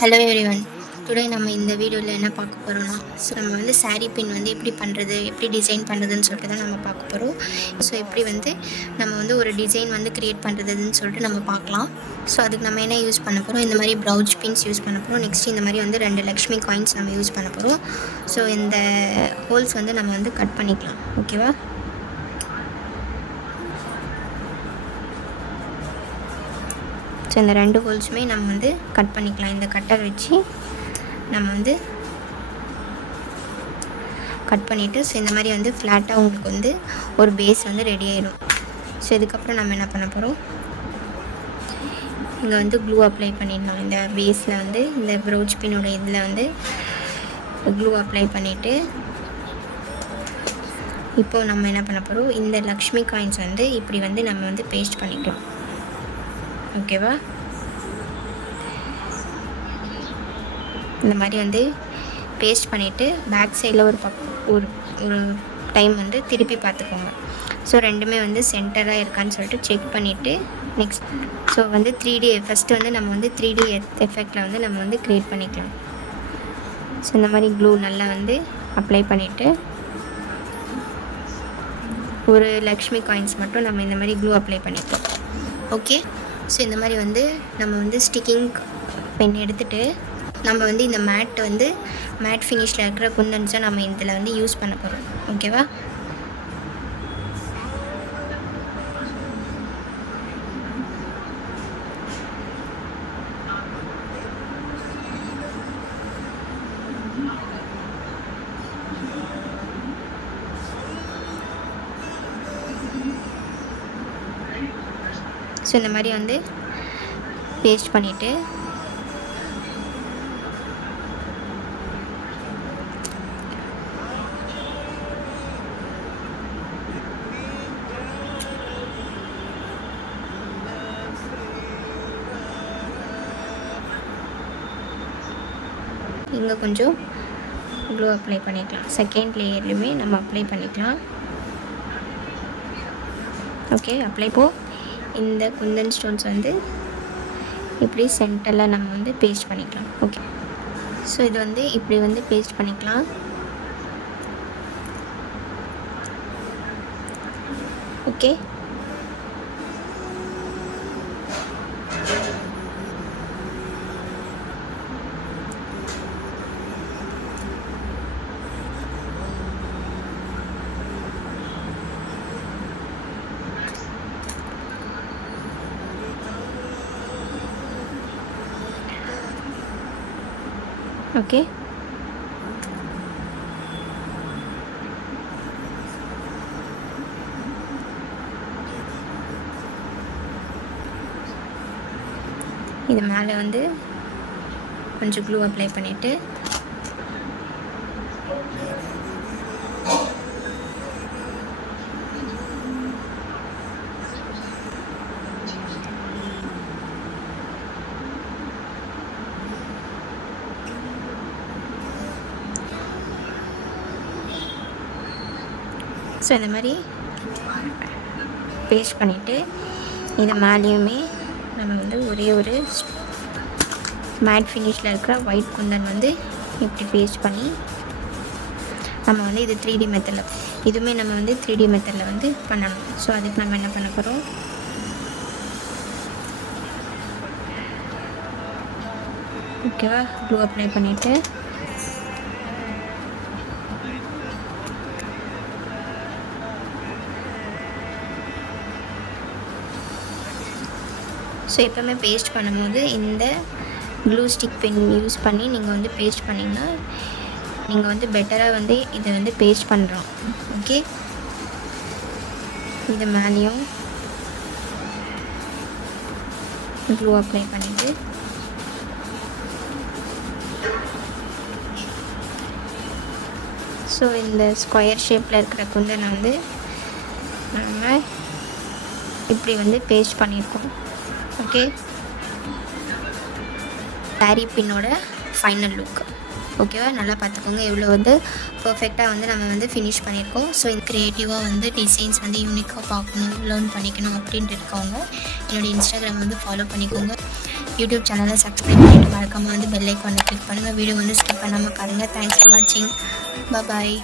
Hello everyone. Today நம்ம இந்த வீடியோவில் என்ன பார்க்க போகிறோம்னா, நம்ம வந்து சாரீ பின் வந்து எப்படி பண்ணுறது, எப்படி டிசைன் பண்ணுறதுன்னு சொல்லிட்டு தான் நம்ம பார்க்க போகிறோம். எப்படி வந்து நம்ம வந்து ஒரு டிசைன் வந்து க்ரியேட் பண்ணுறதுன்னு சொல்லிட்டு நம்ம பார்க்கலாம். அதுக்கு நம்ம என்ன யூஸ் பண்ண போகிறோம், இந்த மாதிரி ப்ரௌச் பின்ஸ் யூஸ் பண்ண போகிறோம். நெக்ஸ்ட் இந்த மாதிரி வந்து 2 லக்ஷ்மி காயின்ஸ் நம்ம யூஸ் பண்ண போகிறோம். இந்த ஹோல்ஸ் வந்து நம்ம வந்து கட் பண்ணிக்கலாம். ஓகேவா? இந்த 2 ஹோல்ஸுமே நம்ம வந்து கட் பண்ணிக்கலாம். இந்த கட்டர் வச்சு நம்ம வந்து கட் பண்ணிவிட்டு இந்த மாதிரி வந்து ஃப்ளாட்டாக உங்களுக்கு வந்து ஒரு பேஸ் வந்து ரெடி ஆயிடும். இதுக்கப்புறம் நம்ம என்ன பண்ண போகிறோம், இங்கே வந்து க்ளூ அப்ளை பண்ணிடலாம். இந்த பேஸில் வந்து இந்த ப்ரௌச் பின்னோட இதில் வந்து க்ளூ அப்ளை பண்ணிவிட்டு இப்போது நம்ம என்ன பண்ண போகிறோம், இந்த லக்ஷ்மி காயின்ஸ் வந்து இப்படி வந்து நம்ம வந்து பேஸ்ட் பண்ணிக்கலாம். ஓகேவா? இந்த மாதிரி வந்து பேஸ்ட் பண்ணிவிட்டு பேக் சைடில் ஒரு டைம் வந்து திருப்பி பார்த்துக்கோங்க. ரெண்டுமே வந்து சென்டராக இருக்கான்னு சொல்லிட்டு செக் பண்ணிவிட்டு நெக்ஸ்ட் வந்து 3D ஃபஸ்ட்டு வந்து நம்ம வந்து 3D எஃபெக்டில் வந்து நம்ம வந்து க்ரியேட் பண்ணிக்கலாம். இந்த மாதிரி க்ளூ நல்லா வந்து அப்ளை பண்ணிவிட்டு ஒரு லக்ஷ்மி காயின்ஸ் மட்டும் நம்ம இந்த மாதிரி க்ளூ அப்ளை பண்ணிக்கலாம். ஓகே. இந்த மாதிரி வந்து நம்ம வந்து ஸ்டிக்கிங் பென் எடுத்துகிட்டு நம்ம வந்து இந்த மேட் ஃபினிஷில் இருக்கிற குந்தன்ஸை நம்ம இதில் வந்து யூஸ் பண்ண போகிறோம். ஓகேவா? இந்த மாதிரி வந்து பேஸ்ட் பண்ணிவிட்டு இங்கே கொஞ்சம் க்ளூ அப்ளை பண்ணிக்கலாம். செகண்ட் லேயர்லையுமே நம்ம அப்ளை பண்ணிக்கலாம். ஓகே. இந்த குந்தன் ஸ்டோன்ஸ் வந்து இப்படி சென்டரில் நம்ம வந்து பேஸ்ட் பண்ணிக்கலாம். ஓகே. இது வந்து இப்படி வந்து பேஸ்ட் பண்ணிக்கலாம். ஓகே. ஓகே. இது மேலே வந்து கொஞ்சம் க்ளூ அப்ளை பண்ணிவிட்டு இந்த மாதிரி பேஸ்ட் பண்ணிவிட்டு இது மேலேயுமே நம்ம வந்து ஒரே ஒரு மேட் ஃபினிஷில் இருக்கிற ஒயிட் குந்தன் வந்து இப்படி பேஸ்ட் பண்ணி நம்ம வந்து இது 3D மெத்தடில் இதுவுமே நம்ம வந்து 3D மெத்தடில் வந்து பண்ணணும். அதுக்கு நம்ம என்ன பண்ண போகிறோம், ஓகேவா, க்ளூ அப்ளை பண்ணிவிட்டு எப்போவுமே பேஸ்ட் பண்ணும்போது இந்த க்ளூ ஸ்டிக் பென் யூஸ் பண்ணி நீங்கள் வந்து பேஸ்ட் பண்ணிங்கன்னா நீங்கள் வந்து பெட்டராக வந்து இதை வந்து பேஸ்ட் பண்ணுறோம். ஓகே. இது மேலேயும் க்ளூ அப்ளை பண்ணிவிட்டு இந்த ஸ்கொயர் ஷேப்பில் இருக்கிற குந்தனை வந்து நம்ம இப்படி வந்து பேஸ்ட் பண்ணியிருக்கோம். ஓகே. சாரீ பின்னோட ஃபைனல் லுக். ஓகேவா? நல்லா பார்த்துக்கோங்க எவ்வளோ வந்து பர்ஃபெக்டாக வந்து நம்ம வந்து ஃபினிஷ் பண்ணியிருக்கோம். இந்த க்ரியேட்டிவாக வந்து டிசைன்ஸ் வந்து யூனிக்காக பார்க்கணும், லேர்ன் பண்ணிக்கணும் அப்படின்ட்டு இருக்கவங்க என்னோடய இன்ஸ்டாகிராம் வந்து ஃபாலோ பண்ணிக்கோங்க. யூடியூப் சேனலை சப்ஸ்கிரைப் பண்ணிட்டு மறக்காமல் வந்து பெல் ஐக்கானை கிளிக் பண்ணுங்கள். வீடியோ வந்து ஸ்கிப் பண்ணாமல் பாருங்கள். தேங்க்ஸ் ஃபார் வாட்சிங். பாய்.